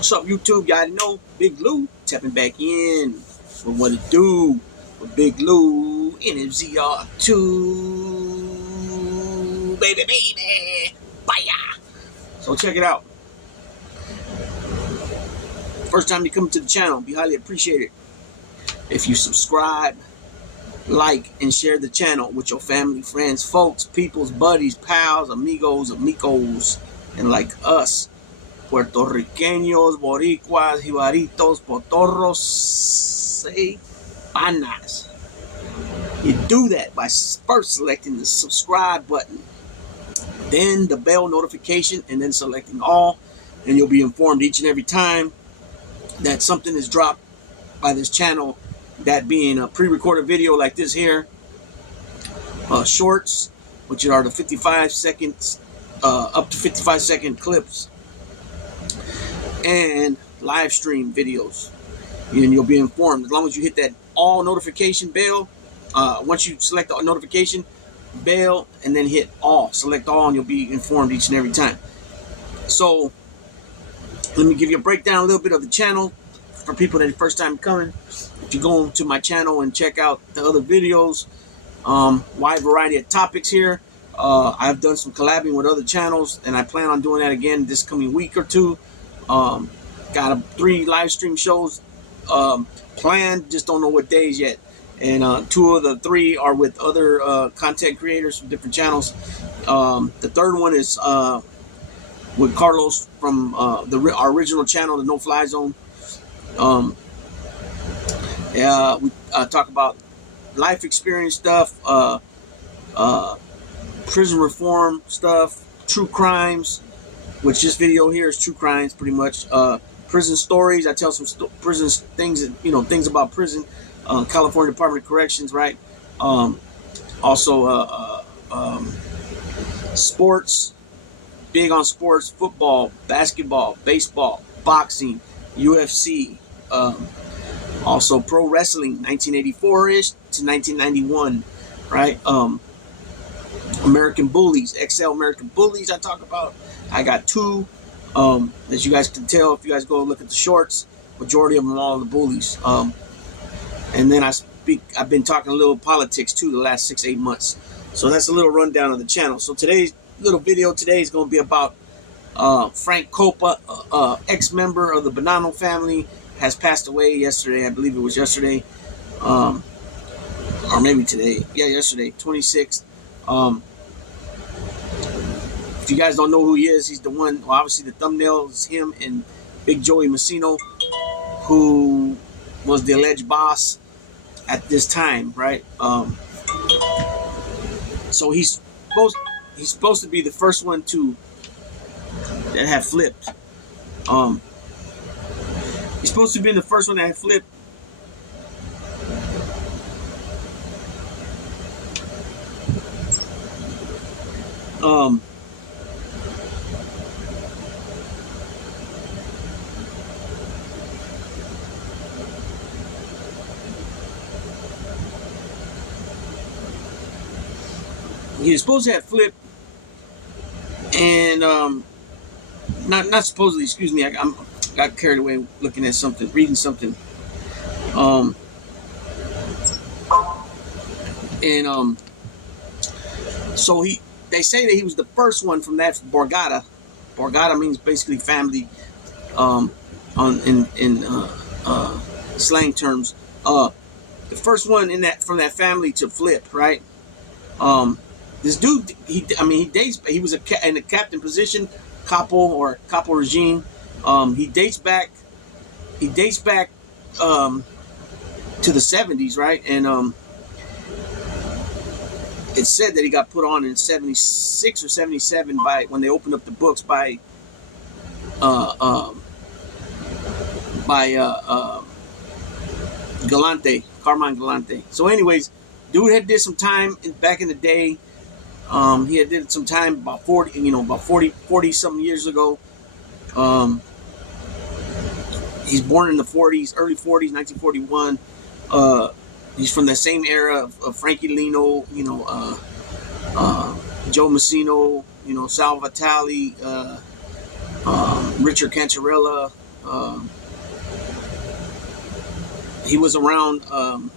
What's up, YouTube? Y'all know Big Lou tapping back in for what it do with Big Lou NFZR2, baby, bye. So check it out. First time you come to the channel, be highly appreciated if you subscribe, like, and share the channel with your family, friends, folks, peoples, buddies, pals, amigos, and like us. Puertorriqueños, boricuas, jibaritos, potorros, panas. You do that by first selecting the subscribe button, then the bell notification, and then selecting all, and you'll be informed each and every time that something is dropped by this channel, that being a pre-recorded video like this here, shorts, which are the 55 seconds, up to 55-second clips, and live stream videos, and you'll be informed as long as you hit that all notification bell. Once you select the notification bell and then hit all, select all, and you'll be informed each and every time. So let me give you a breakdown a little bit of the channel for people that are first time coming. If you go to my channel and check out the other videos, wide variety of topics here. I've done some collabing with other channels, and I plan on doing that again this coming week or two. Got 3 live stream shows planned, just don't know what days yet. And 2 of the 3 are with other content creators from different channels. The third one is with Carlos from our original channel, the No Fly Zone. We talk about life experience stuff, prison reform stuff, true crimes, which this video here is true crimes pretty much. Prison stories. I tell some prison things, things about prison. California Department of Corrections, right? Also sports, big on sports, football, basketball, baseball, boxing, UFC, also pro wrestling, 1984-ish to 1991, right? American Bullies, XL American Bullies I talk about. I got 2, as you guys can tell if you guys go look at the shorts, majority of them are all the bullies. And then I've been talking a little politics too the last 6-8 months. So that's a little rundown of the channel. So today's little video today is going to be about Frank Copa, ex-member of the Bonanno family, has passed away yesterday. I believe it was yesterday, or maybe today. Yeah, yesterday, 26th. If you guys don't know who he is, he's the one. Well, obviously the thumbnail is him and Big Joey Messino, who was the alleged boss at this time, right? So he's supposed to be the first one that had flipped. He's supposed to be the first one that had flipped. He was supposed to have flipped, and not supposedly. Excuse me. I got carried away looking at something, reading something. So they say that he was the first one from that Borgata. Borgata means basically family, in slang terms. The first one from that family to flip, right? This dude, he was in the captain position, capo regime. He dates back to the 70s, right? And it's said that he got put on in 76 or 77 when they opened up the books by Galante, Carmine Galante. So anyways, dude had did some time back in the day. He had did some time about 40 something years ago. He's born in the 40s, early 40s, 1941. He's from the same era of Frankie Lino, Joe Messino, Sal Vitale, Richard Cantarella, He was around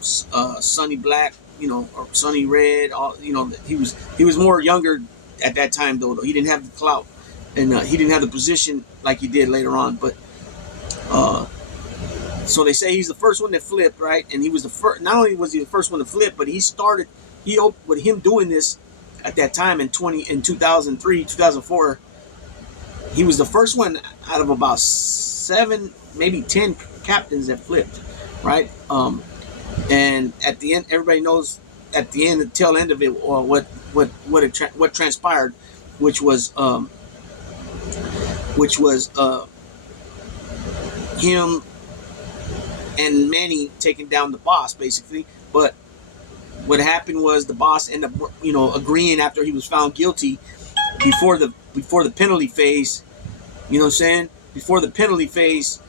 Sonny Black, or Sonny Red. He was more younger at that time though. He didn't have the clout, and he didn't have the position like he did later on. But uh, so they say he's the first one that flipped, right? And he was the first. Not only was he the first one to flip, but he started. With him doing this at that time in 2003, 2004. He was the first one out of about 7, maybe 10 captains that flipped, right? And at the end, everybody knows at the end, the tail end of it, or what transpired, which was him and Manny taking down the boss, basically. But what happened was the boss ended up, agreeing after he was found guilty before the penalty phase. You know what I'm saying? Before the penalty phase,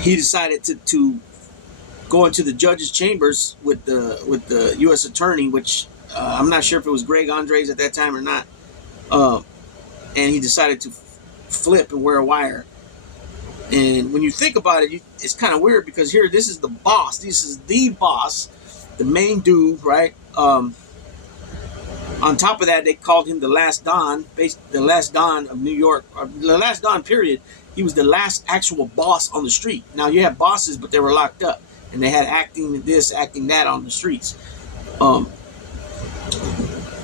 he decided to go into the judge's chambers with the U.S. attorney, which I'm not sure if it was Greg Andres at that time or not. And he decided to flip and wear a wire. And when you think about it, it's kind of weird because here, this is the boss. This is the boss, the main dude, right? On top of that, they called him the Last Don, the Last Don of New York, or the Last Don, period. He was the last actual boss on the street. Now, you have bosses, but they were locked up, and they had acting this, acting that on the streets. And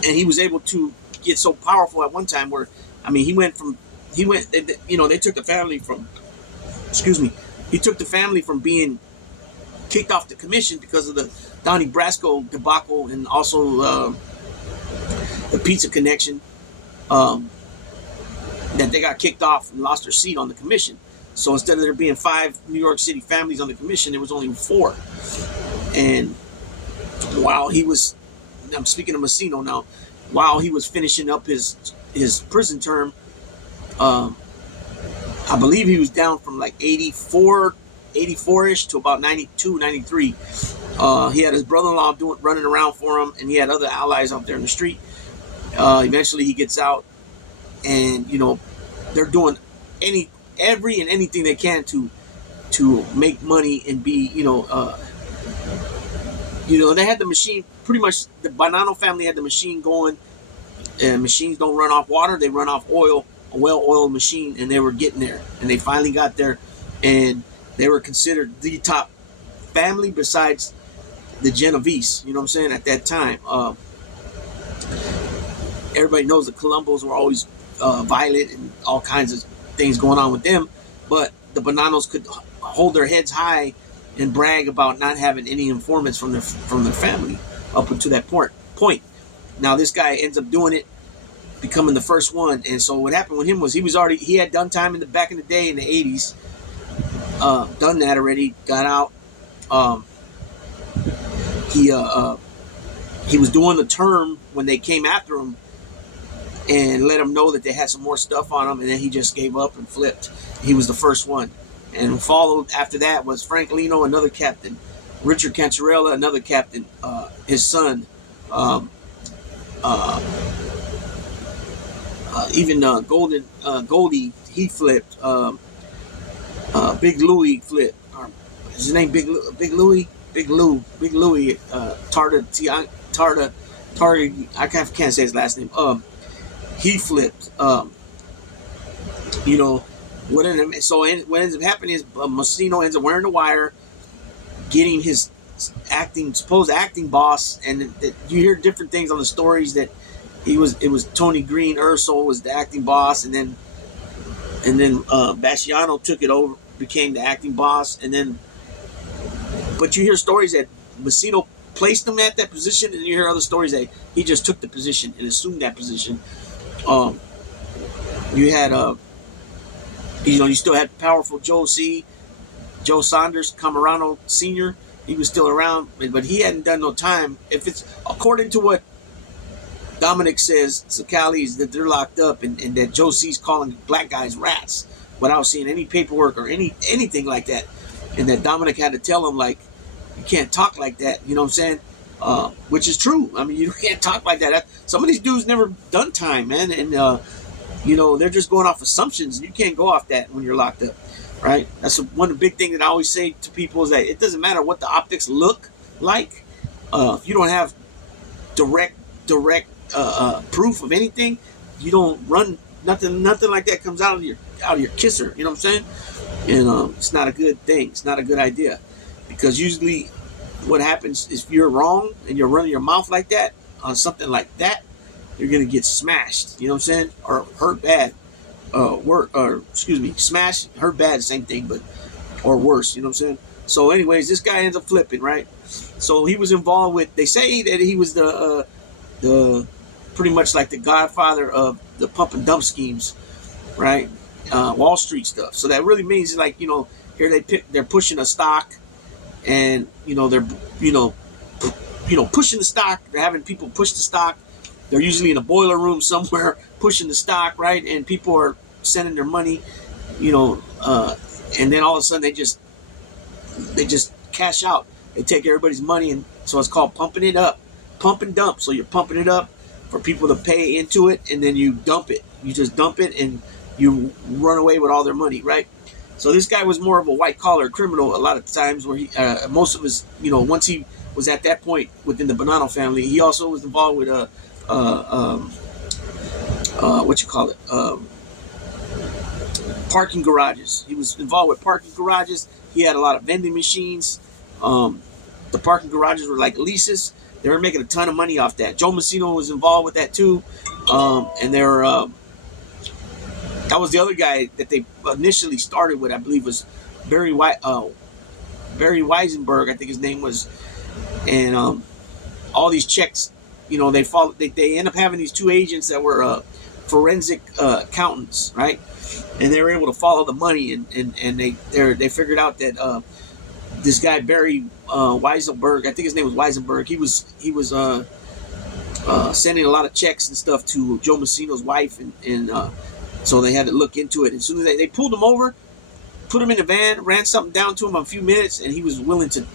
he was able to get so powerful at one time where, they took the family from, he took the family from being kicked off the commission because of the Donnie Brasco debacle and also the pizza connection, that they got kicked off and lost their seat on the commission. So instead of there being 5 New York City families on the commission, there was only 4. And while he was, I'm speaking of Messino now, while he was finishing up his prison term, I believe he was down from like 84-ish to about 92, 93. He had his brother-in-law running around for him, and he had other allies out there in the street. Eventually he gets out, and they're doing every and anything they can to make money and be they had the machine pretty much. The Bonanno family had the machine going, and machines don't run off water, they run off oil, a well-oiled machine, and they were getting there, and they finally got there, and they were considered the top family besides the Genovese, you know what I'm saying, at that time. Everybody knows the Colombos were always violent and all kinds of things going on with them, but the Bonannos could hold their heads high and brag about not having any informants from their family up until that point. Now this guy ends up doing it, becoming the first one. And so what happened with him was he had done time back in the day in the 80s, done that already, got out. He was doing the term when they came after him and let him know that they had some more stuff on him, and then he just gave up and flipped. He was the first one. And followed after that was Frank Lino, another captain, Richard Cantarella, another captain, his son, even Goldie, he flipped. Big Louie flipped. Is his name Big Louie? Big Louie. Tarta. I can't say his last name. He flipped. What ends up happening is Messino ends up wearing the wire, getting his supposed acting boss, and you hear different things on the stories that it was Tony Green Urso was the acting boss, and then Basciano took it over, became the acting boss, but you hear stories that Messino placed him at that position, and you hear other stories that he just took the position and assumed that position. You had you still had powerful Joe Saunders, Camarano Sr. He was still around, but he hadn't done no time. If it's according to what Dominic says, Sicali's, that they're locked up, and that Joe C's calling black guys rats without seeing any paperwork or anything like that, and that Dominic had to tell him, like, you can't talk like that. You know what I'm saying? Which is true. You can't talk like that. Some of these dudes never done time, man, and You know, they're just going off assumptions. You can't go off that when you're locked up, right? That's one of the big things that I always say to people is that it doesn't matter what the optics look like. If you don't have direct proof of anything, you don't run nothing like that comes out of your kisser. You know what I'm saying? And it's not a good thing. It's not a good idea, because usually what happens is if you're wrong and you're running your mouth like that on something like that, you're gonna get smashed. You know what I'm saying? Or hurt bad. Smash, hurt bad, same thing, but or worse. You know what I'm saying? So, anyways, this guy ends up flipping, right? So he was involved with. They say that he was the pretty much like the godfather of the pump and dump schemes, right? Wall Street stuff. So that really means, like, you know, here they're pushing a stock, and you know they're pushing the stock. They're having people push the stock. They're usually in a boiler room somewhere pushing the stock, right? And people are sending their money, you know, and then all of a sudden they just cash out. They take everybody's money, and so it's called pumping it up, pump and dump. So you're pumping it up for people to pay into it, and then you dump it. You just dump it, and you run away with all their money, right? So this guy was more of a white collar criminal a lot of times, where he most of his, you know, once he was at that point within the Bonanno family, he also was involved with what you call it, parking garages. He was involved with parking garages. He had a lot of vending machines. The parking garages were like leases. They were making a ton of money off that. Joe Messino was involved with that too, and they were. That was the other guy that they initially started with. I believe was Barry Weisenberg, I think his name was, and all these checks. You know, they end up having these two agents that were forensic accountants, right? And they were able to follow the money, and they figured out that this guy Barry Weisenberg, I think his name was Weisenberg. He was sending a lot of checks and stuff to Joe Messino's wife, and so they had to look into it. As soon as they pulled him over, put him in a van, ran something down to him in a few minutes, and he was willing to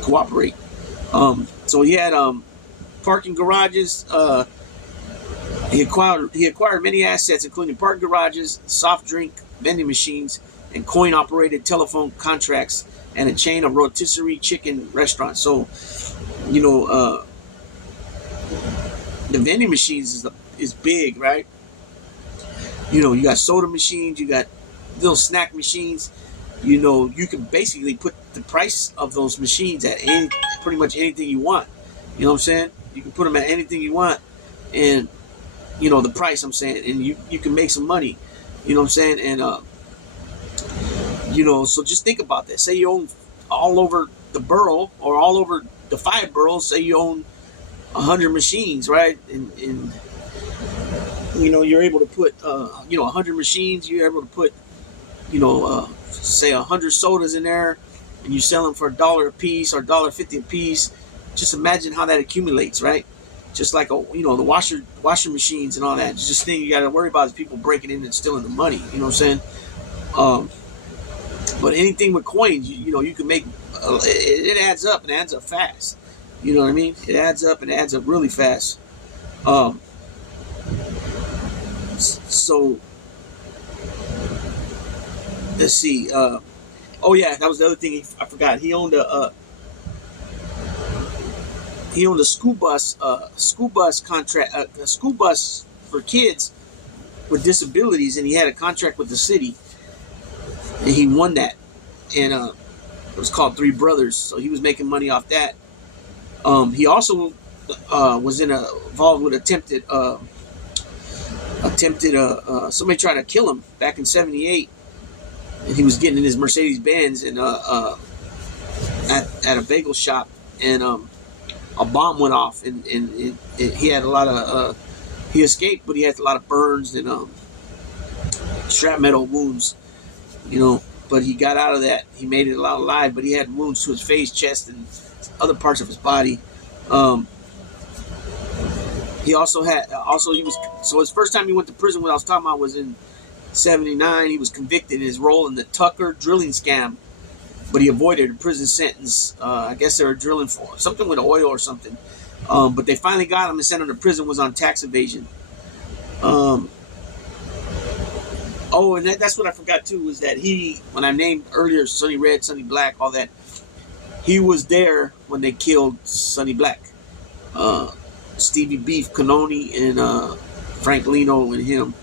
cooperate. So he had parking garages. He acquired many assets, including parking garages, soft drink vending machines, and coin-operated telephone contracts, and a chain of rotisserie chicken restaurants. So, you know, the vending machines is big, right? You know, you got soda machines, you got little snack machines. You know, you can basically put the price of those machines at pretty much anything you want. You know what I'm saying? You can put them at anything you want, and you know the price I'm saying, and you can make some money. You know what I'm saying? And you know, so just think about that. Say you own all over the borough or all over the 5 boroughs. Say you own 100 machines, right? And you know, you're able to put 100 machines. You're able to put say 100 sodas in there, and you sell them for $1 a piece or $1.50 a piece. Just imagine how that accumulates, right? Just like the washer machines and all that. Just thing you got to worry about is people breaking in and stealing the money. You know what I'm saying? But anything with coins, you can make. It adds up and adds up fast. You know what I mean? It adds up and adds up really fast. So let's see. Oh yeah, that was the other thing I forgot. He owned a school bus contract, a school bus for kids with disabilities, and he had a contract with the city, and he won that. And it was called Three Brothers, so he was making money off that. He also was involved with attempted somebody tried to kill him back in '78, and he was getting in his Mercedes Benz and at a bagel shop, and a bomb went off, and he had a lot of he escaped, but he had a lot of burns and shrapnel wounds, but he got out of that. He made it out alive, but he had wounds to his face, chest, and other parts of his body. He also so his first time he went to prison, what I was talking about, was in '79. He was convicted in his role in the Tucker drilling scam, but he avoided a prison sentence. I guess they were drilling for something with oil or something. But they finally got him and sent him to prison. Was on tax evasion. Oh, and that's what I forgot too, was that when I named earlier Sonny Red, Sonny Black, all that, he was there when they killed Sonny Black. Uh, Stevie Beef, Canoni, and Frank Lino and him.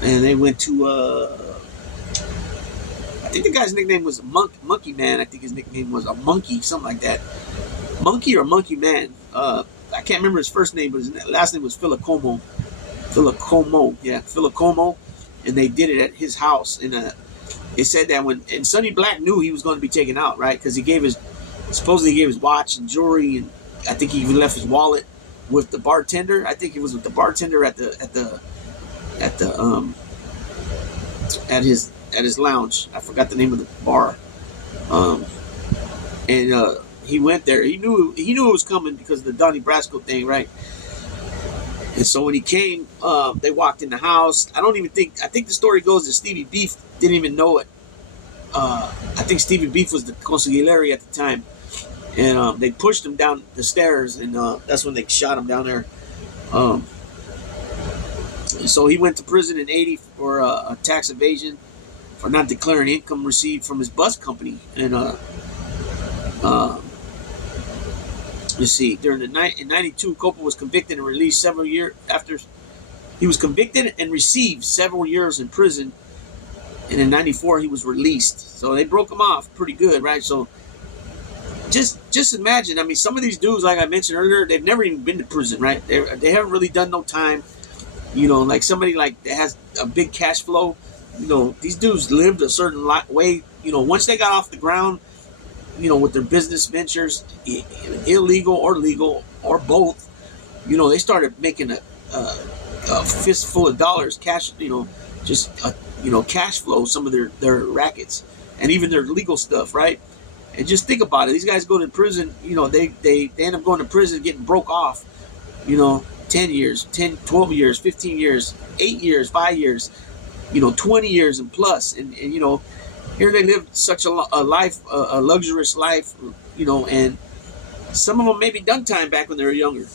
And they went to, I think the guy's nickname was Monkey Man. I think his nickname was a Monkey, something like that. Monkey or Monkey Man. I can't remember his first name, but his last name was Filicomo. Filicomo. And they did it at his house. And it said that and Sonny Black knew he was going to be taken out, right? Because supposedly he gave his watch and jewelry, and I think he even left his wallet with the bartender. I think it was with the bartender at his lounge. I forgot the name of the bar. And he went there. He knew it was coming because of the Donnie Brasco thing, right? And so when he came, they walked in the house. I think the story goes that Stevie Beef didn't even know it. I think Stevie Beef was the consigliere at the time. And they pushed him down the stairs, and that's when they shot him down there. So he went to prison in 80 for a tax evasion for not declaring income received from his bus company. And let's see, in 92, Coppola was convicted and released several years after. He was convicted and received several years in prison. And in 94, he was released. So they broke him off pretty good, right? So just imagine, I mean, some of these dudes, like I mentioned earlier, they've never even been to prison, right? They haven't really done no time. You know, like somebody like that has a big cash flow. You know, these dudes lived a certain way. You know, once they got off the ground, you know, with their business ventures, illegal or legal or both, you know, they started making a fistful of dollars, cash, you know, just, cash flow, some of their rackets and even their legal stuff, right? And just think about it. These guys go to prison, you know, they end up going to prison, getting broke off, you know, 10 years, 10, 12 years, 15 years, 8 years, 5 years, you know, 20 years and plus. And you know, here they live such a life, a luxurious life, you know, and some of them maybe done time back when they were younger.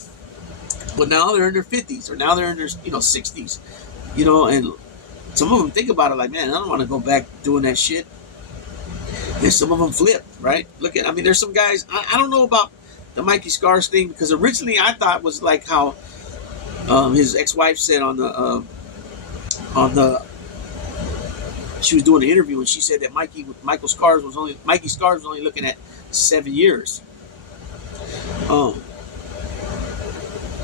But now they're in their 50s or now they're in their, 60s, you know, and some of them think about it like, man, I don't want to go back doing that shit. And some of them flip, right? There's some guys, I don't know about the Mikey Scars thing, because originally I thought it was like how his ex-wife said on the she was doing an interview and she said that Mikey Scars was only looking at 7 years.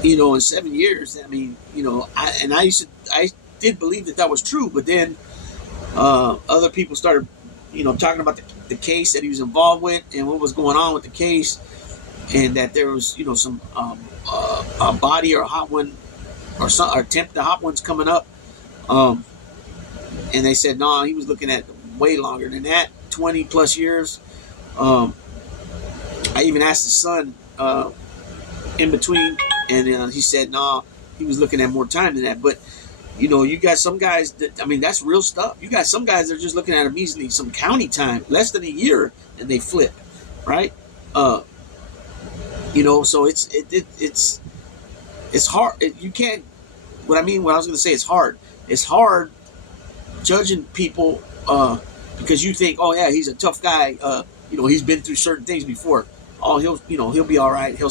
In 7 years, I mean, I did believe that was true, but then other people started, talking about the case that he was involved with and what was going on with the case, and that there was, some a body or a hot one or attempt the hot ones coming up, and they said no, he was looking at way longer than that, 20 plus years. I even asked his son in between, and he said no, he was looking at more time than that. But you got some guys that, that's real stuff. You got some guys that are just looking at a measly some county time, less than a year, and they flip, right? So it's hard. You can't. What I was going to say, it's hard. It's hard judging people because you think, oh yeah, he's a tough guy. He's been through certain things before. Oh, he'll be all right. He'll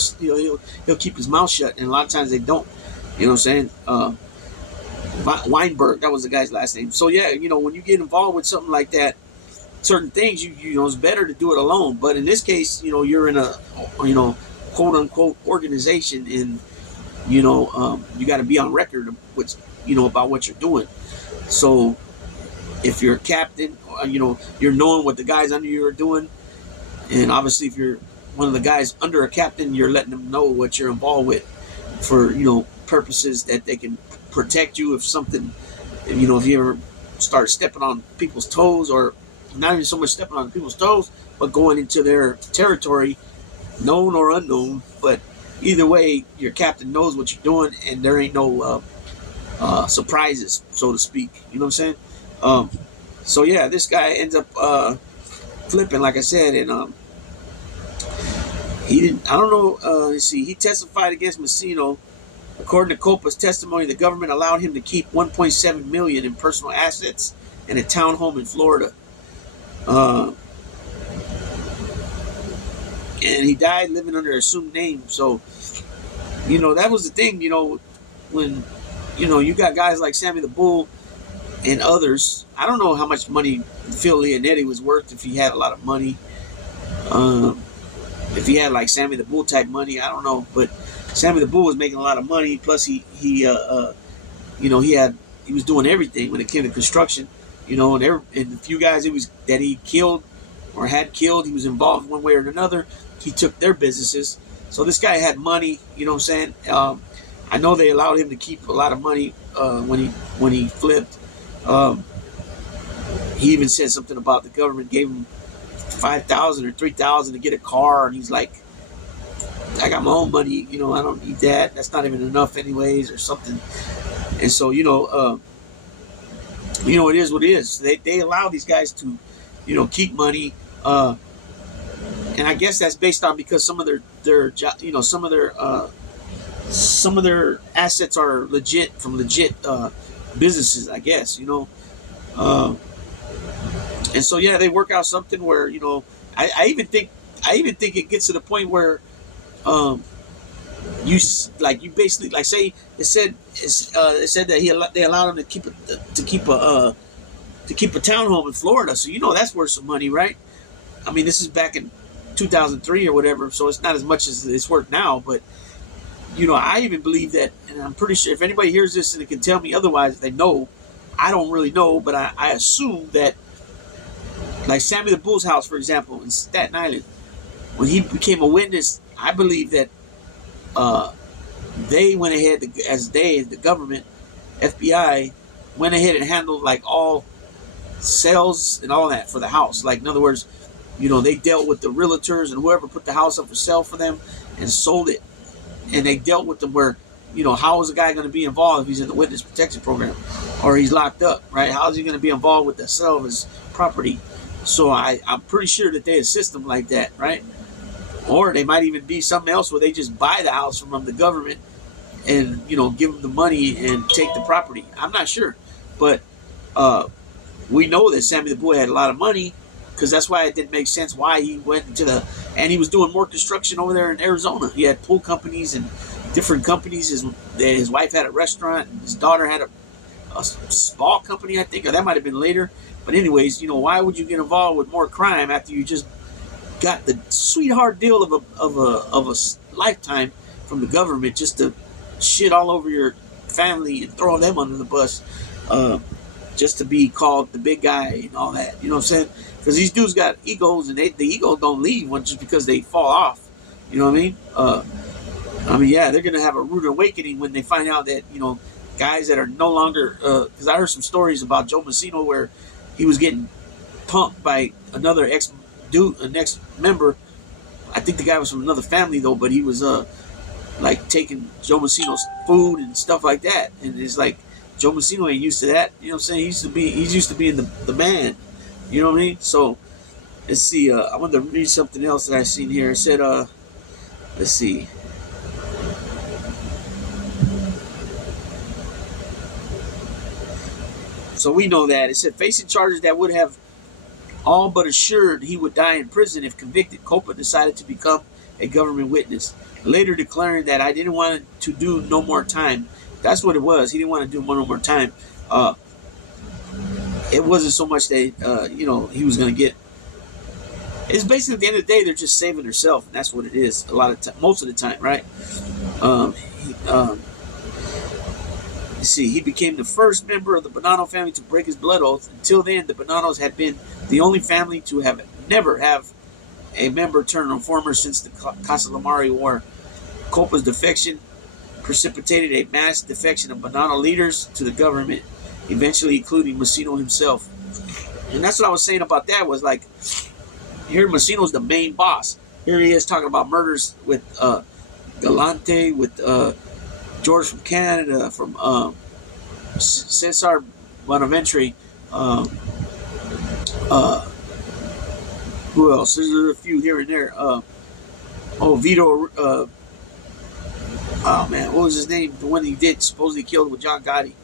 keep his mouth shut. And a lot of times they don't. You know what I'm saying? Weinberg, that was the guy's last name. So yeah, when you get involved with something like that, certain things, it's better to do it alone. But in this case, you're in a, quote unquote organization, and you got to be on record with, about what you're doing. So if you're a captain, you're knowing what the guys under you are doing, and obviously if you're one of the guys under a captain, you're letting them know what you're involved with for purposes that they can protect you if something, if you ever start stepping on people's toes, or not even so much stepping on people's toes, but going into their territory, known or unknown. But either way, your captain knows what you're doing, and there ain't no surprises, so to speak. You know what I'm saying? So yeah, this guy ends up flipping, like I said, and he didn't. I don't know. Let's see. He testified against Messino. According to Copa's testimony, the government allowed him to keep $1.7 million in personal assets and a townhome in Florida. Uh, and he died living under an assumed name. So, that was the thing, when, you got guys like Sammy the Bull and others. I don't know how much money Phil Leonetti was worth, if he had a lot of money. Um, if he had like Sammy the Bull type money, I don't know. But Sammy the Bull was making a lot of money. Plus, he was doing everything when it came to construction. And the few guys that he killed or had killed, he was involved one way or another. He took their businesses. So this guy had money. You know what I'm saying? I know they allowed him to keep a lot of money when he flipped. Um, he even said something about the government gave him 5,000 or 3,000 to get a car, and he's like, I got my own money. I don't need that. That's not even enough, anyways, or something. And so, it is what it is. They allow these guys to, keep money. And I guess that's based on because some of some of their assets are legit from legit businesses, I guess. Uh, and so yeah, they work out something where I even think it gets to the point where um, you basically like say it said that they allowed him to keep a townhome in Florida, so that's worth some money, right? I mean, this is back in 2003 or whatever, so it's not as much as it's worth now. But I even believe that, and I'm pretty sure if anybody hears this and they can tell me otherwise, they know. I don't really know, but I assume that, like Sammy the Bull's house, for example, in Staten Island, when he became a witness, I believe that they went ahead the government, FBI, went ahead and handled like all sales and all that for the house. Like, in other words, they dealt with the realtors and whoever put the house up for sale for them and sold it. And they dealt with them where, how is a guy going to be involved if he's in the witness protection program or he's locked up, right? How is he going to be involved with the sale of his property? So I'm pretty sure that they assist them like that, right? Or they might even be something else where they just buy the house from the government and, give them the money and take the property. I'm not sure. But we know that Sammy the Boy had a lot of money, because that's why it didn't make sense why he went and he was doing more construction over there in Arizona. He had pool companies and different companies. His wife had a restaurant, and his daughter had a spa company, I think, or that might have been later. But anyways, why would you get involved with more crime after you just got the sweetheart deal of a lifetime from the government, just to shit all over your family and throw them under the bus, just to be called the big guy and all that? You know what I'm saying? Because these dudes got egos, and the egos don't leave just because they fall off. You know what I mean? Yeah, they're gonna have a rude awakening when they find out that guys that are no longer. Because I heard some stories about Joe Massino where he was getting punked by another an ex member. I think the guy was from another family though, but he was like taking Joe Massino's food and stuff like that, and it's like Joe Massino ain't used to that. You know what I'm saying? He's used to being the man. You know what I mean? So let's see. I wanted to read something else that I seen here. It said, let's see. So we know that it said, facing charges that would have all but assured he would die in prison if convicted, Copa decided to become a government witness, later declaring that I didn't want to do no more time. That's what it was. He didn't want to do no more time. It wasn't so much that he was going to get. It's basically, at the end of the day, they're just saving themselves, and that's what it is. A lot of most of the time, right? Let's see. He became the first member of the Bonanno family to break his blood oath. Until then, the Bonannos had been the only family to never have a member turn informer since the Castellamare War. Copa's defection precipitated a mass defection of Bonanno leaders to the government, eventually including Massino himself. And that's what I was saying about that, was like, here Massino's the main boss. Here he is talking about murders with Galante, with George from Canada, from Cesar Bonaventure. Who else? There's a few here and there. Vito. Oh man, what was his name? The one he did supposedly killed with John Gotti.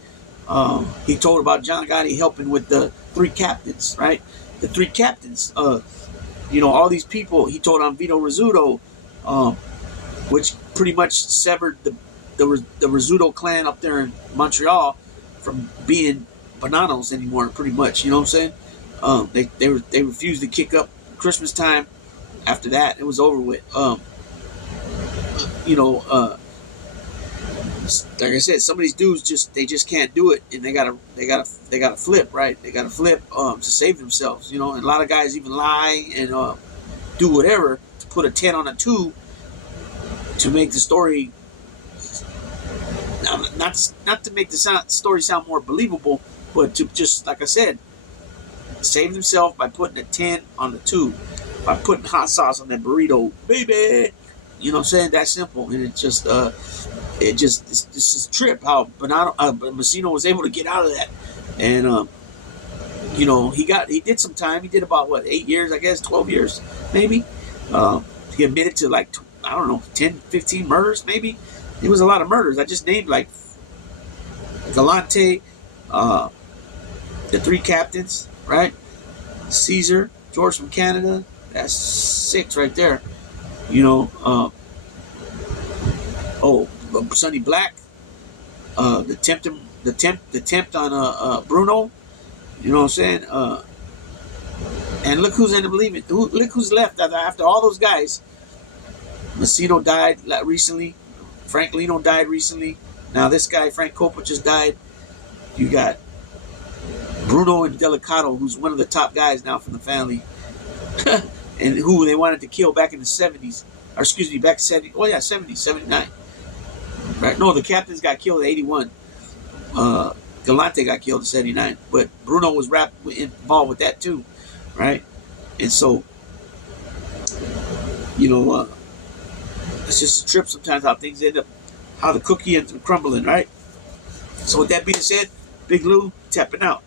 He told about John Gotti helping with the three captains, right? The three captains. All these people. He told on Vito Rizzuto, um, which pretty much severed the Rizzuto clan up there in Montreal from being bananas anymore. Pretty much, you know what I'm saying? They refused to kick up Christmas time. After that, it was over with. You know, like I said, some of these dudes just can't do it, and they gotta flip, right? They gotta flip to save themselves, And a lot of guys even lie and do whatever to put a 10 on a 2 to make the story not to make the story sound more believable, but to just like I said, save themselves by putting a 10 on the 2, by putting hot sauce on that burrito, baby. You know what I'm saying? That simple, and this is a trip how Massino was able to get out of that, and he did some time. He did about 8 years, I guess, 12 years, maybe. He admitted to like I don't know 10, 15 murders, maybe. It was a lot of murders. I just named like Galante, the three captains, right? Caesar, George from Canada. That's 6 right there. Sonny Black, the tempt on Bruno. You know what I'm saying? And look who's ended up leaving. Look who's left after all those guys. Massino died recently. Frank Lino died recently. Now this guy, Frank Coppa, just died. You got Bruno and Delicato, who's one of the top guys now from the family, and who they wanted to kill back in the 70s. Or excuse me, back in 70. Oh yeah, 70s, 79. Right? No, the captains got killed in 81. Galante got killed in 79. But Bruno was involved with that too. Right? And so, it's just a trip sometimes how things end up, how the cookie ends up crumbling, right? So with that being said, Big Lou tapping out.